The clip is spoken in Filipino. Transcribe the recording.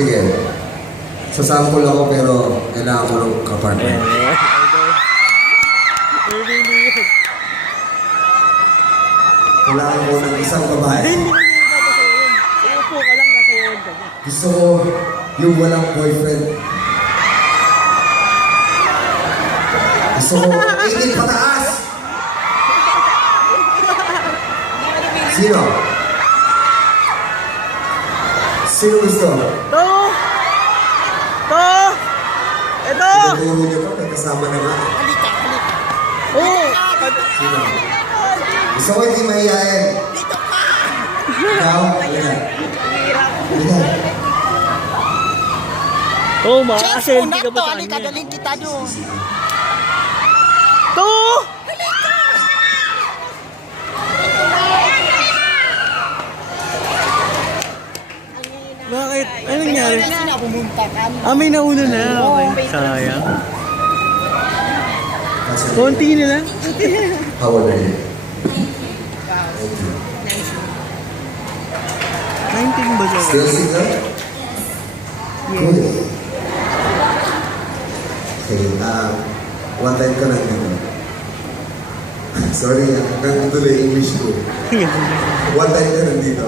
Sige. Sasample ako pero kailangan ko ng kapartner. Kailangan ko ng isang babae. Hindi papasayayin. Upo ka lang, nasayayin ka niya. Gusto ko yung walang boyfriend. Gusto ko 18 pataas! Sino? Sino gusto? To! To! Ito! Tinuturo niyo pa, may kasama na nga. Oo! Sino? Gusto ko hindi mahihayin. Dito ka! Ikaw? Halika. Halika. Oo, Chef, makaselfie unak ka to. ba sa Halika, kanya? daling kita doon. To! Bakit? Ano nangyari? Kasi na pumunta ka. Ah, may nauna na. Okay. Sayang. Konti na lang. How old are you? 19 ba siya? Still single? Good. Okay, one time ka lang dito. Sorry, hanggang tuloy English ko. One time ka lang dito.